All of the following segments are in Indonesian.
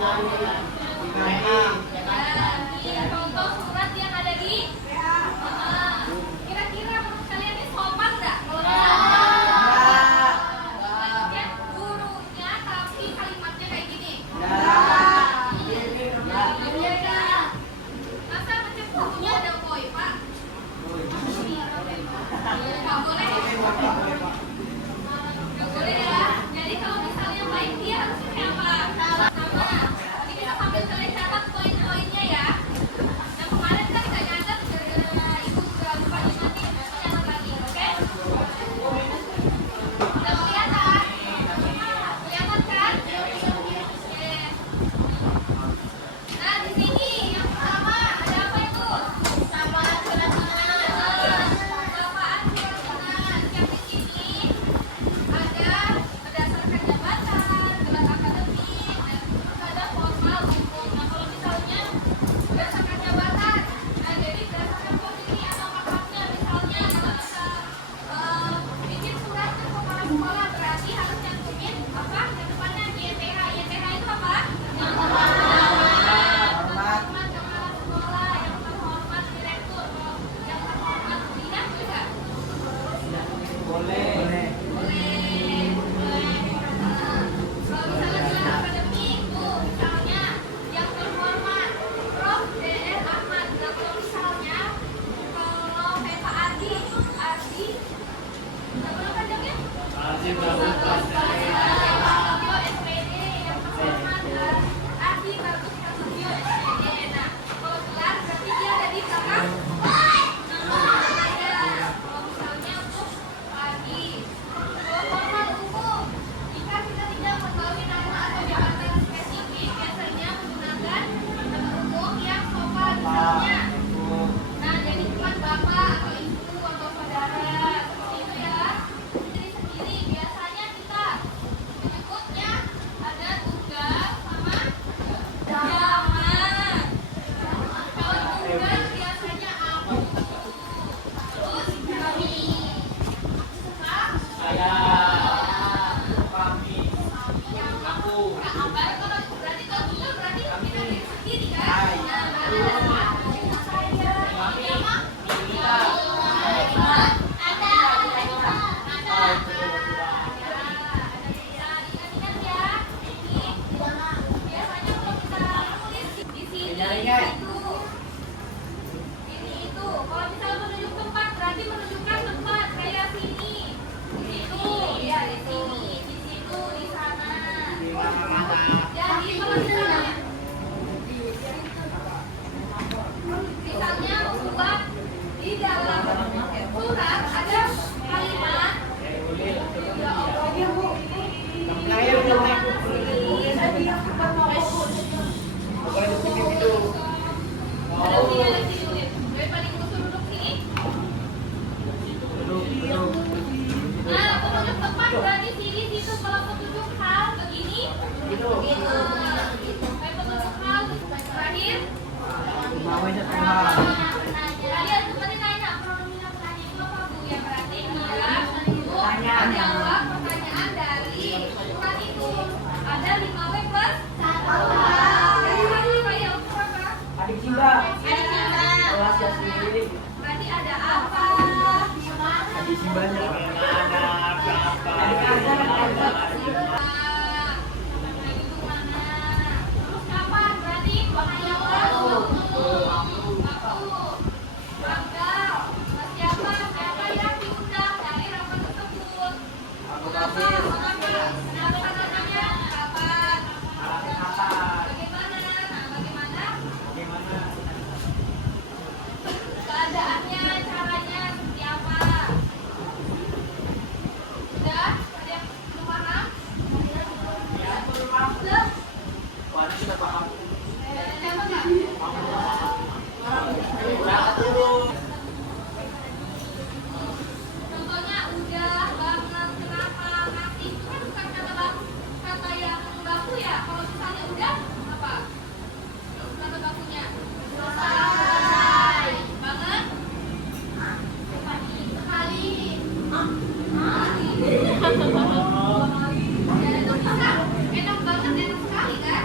Ini contoh surat yang ada di kira-kira menurut kalian ini sopan nggak? Kalau misalnya gurunya tapi kalimatnya kayak gini. Masa macam gurunya ada koi pak? Nggak boleh. Nggak boleh ya. Jadi kalau misalnya baik dia harusnya kayak apa? Sama. Jadi kita sambil kalian catat poin-poinnya ya. Yang kemarin kan nggak nyatet gara-gara ibu udah lupa ingatin, catat lagi, oke? Udah kelihatan? Kelihatan kan? Oke. Nah di sini yang pertama ada apa itu? Sapaan surat sunnah. Sapaan surat sunnah. Yang di sini ada berdasarkan jabatan, gelar akademik, dan terus ada formal umum. Nah kalau misalnya berdasarkan jabatan, nah jadi berdasarkan posisi atau pangkatnya, misalnya kalau kita bikin surat ke kepala sekolah berarti harus nyantumin apa? Yang depannya YTH. YTH itu apa? Yang terhormat kepala sekolah, yang terhormat direktur, yang terhormat dinas juga. Boleh. Kalau misalnya gelar akademik tuh, misalnya yang terhormat Prof. DR Ahmad. Nah, kalau misalnya kalau kayak Pak Ardi, apa panjangnya? Prasetyo SPD, yang terhormat Ardi Bagus Prasetyo SPD. Nah, kalau gelar berarti dia ada di belakang nama saya. Kalau misalnya untuk pagi, kalau formal umum, jika kita tidak mengetahui nama atau jabatan spesifik, biasanya menggunakan nama umum yang sopan, misalnya. Nah, jadi bukan bapak atau ibu atau saudara, seperti itu ya. Jadi sendiri biasanya kita menyebutnya ada tugas sama zaman. Kalau tugas biasanya aku, terus kami. Pak, berarti kalau tugas berarti kita diri sendiri kan? Nah, saya, ingat ya. Ini biasanya kalau kita tulis di sini itu. Kalau misalnya menunjuk tempat berarti menunjukkan tempat kayak sini. Di situ, ya di sini, di situ, di sana. Jadi kalau misalnya membuat di dalam surat ada kalimat ada sini tulis. Daripada ibu suruh duduk sini. Nah, petunjuk tempat berarti sini, situ. Kalau petunjuk hal begini, begitu. Kayak petunjuk hal terakhir. Tadi ada seperti nanya, pronominal penanya itu apa Bu? Ya berarti dia Bu menjawab pertanyaan dari surat itu. Ada 5W plus 1H. Jadi tadi kayak ukur apa? Adik Simba. Adik Simba. Berarti ada apa? Adik Simbanya. Terus kapan? Berarti menjawab siapa yang diundang dari rapat tersebut? Mengapa? Kenapa namanya? Kapan? Bagaimana? Nah, bagaimana? Keadaannya, caranya seperti apa? Sudah? Ada yang belum paham? Sudah? Sudah paham. Siapa nggak? Contohnya udah, banget, kenapa, nanti. Itu kan bukan kata yang baku ya. Kalau misalnya udah, apa? Kata bakunya selesai. Banget? Sekali. Ya itu bisa. Enak banget, enak sekali kan?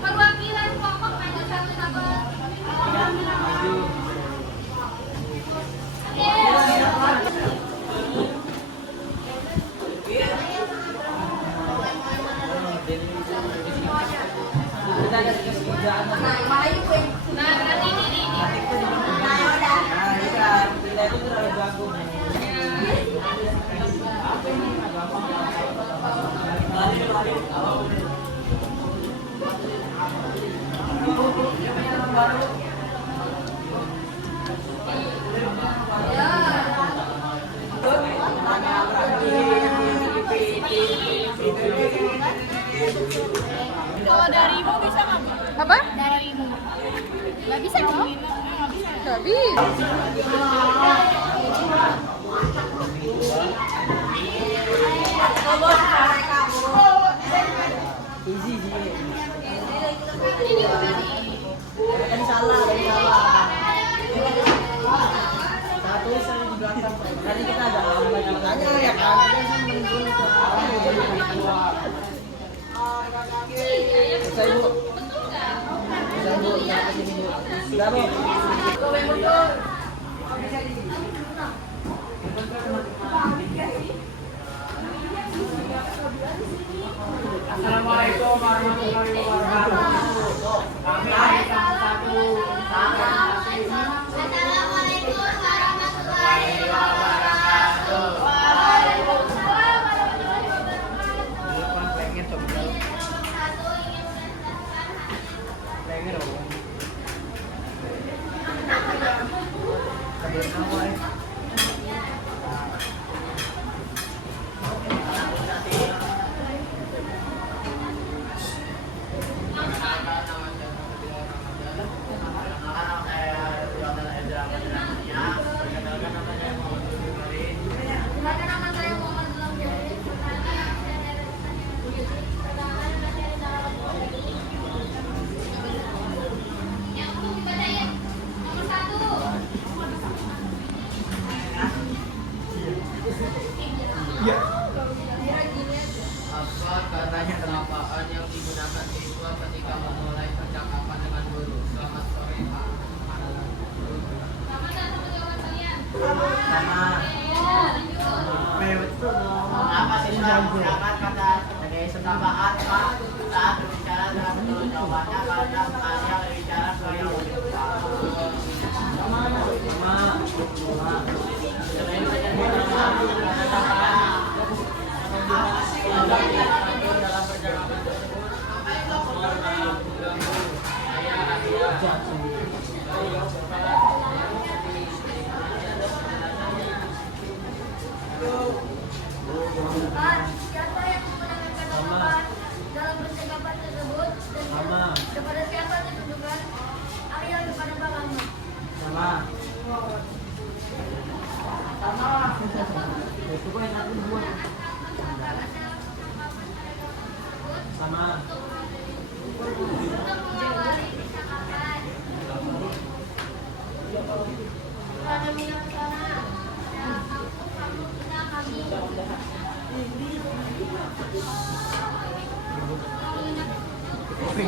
Perwakilan kelompok ada 1 dapat. Kita ada dikasih kerjaan. Nah, berarti ini nih. Nah, kita itu terlalu jago. Kalau dari Ibu bisa nggak, Bu? Apa? Dari Ibu. Nggak bisa dong? Nggak bisa. Easy sih. Tadi salah. Satu saya di belakang. Tadi kita ada makanya ya kan. Saya Bu. Saya Bu, sampai sini Bu. Sudah Bu. Assalamualaikum warahmatullahi wabarakatuh. Kami satu Assalamualaikum warahmatullahi wabarakatuh. Nama saya Muhammad Ilham Syarif. Yang untuk dibacain nomor 1. Iya. Apa katanya perapaan yang digunakan siswa ketika memulai percakapan dengan guru? Selamat sore Pak. Sama dan sama jawaban kalian. Sama. Betul dong. Mengapa siswa menggunakan kata sebagai tambahan Pak saat berbicara dalam bentuk jawabannya karena hanya berbicara soal yang Siapa yang menggunakan kata tambahan dalam percakapan tersebut dan kepada siapa ditujukan? Ariel kepada Pak Ahmad. Sama. Coba yang aku buat. Sama. Untuk mengawali percakapan. Pada minat sana. Kamu kita kami. Oke.